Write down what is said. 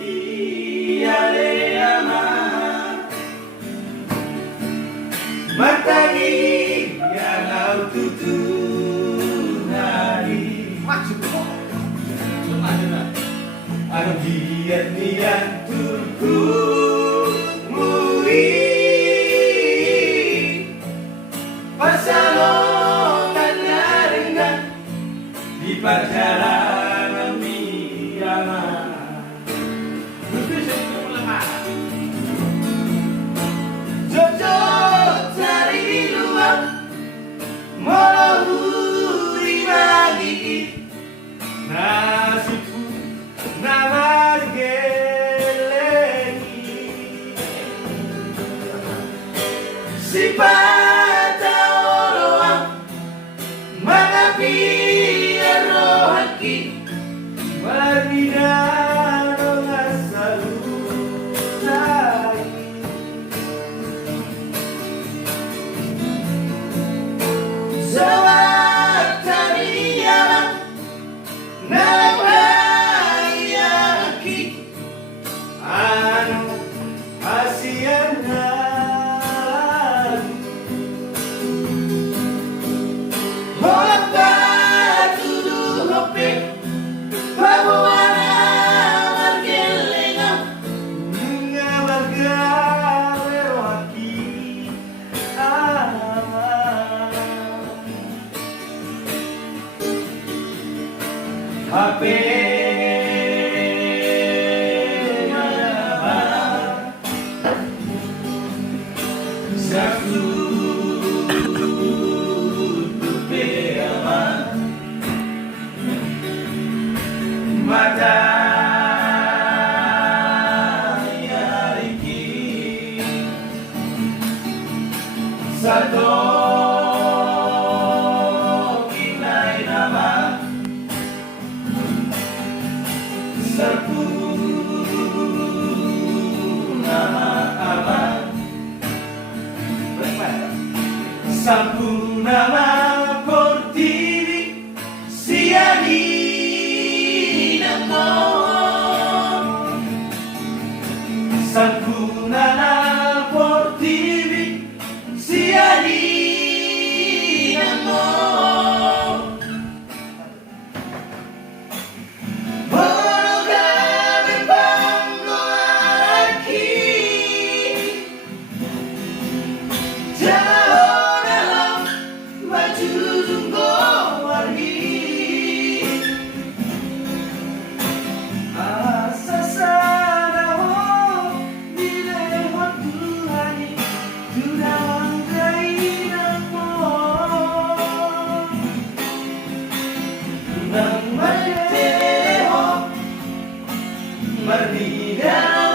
Iare ama Matagi Yalau tutu hari Ano diyan turku muri Pasalongan na ringan Di perjalanan miyama Jojo cari di luar Melahuri bagi Nasibku nama gelengi Si patah orang Mengapi rohaki Berbidang asalu Zawat taniyama Nalawayaki Anu hasian halu Holak batu duhope Babuana margelenga Ngabarga lewaki HP Satu peama Mata yariki Satu kinai nama Satu nama abang Sampun nama portivi sia di namo Sampun nama portivi sia di namo Nang mateo Mardigan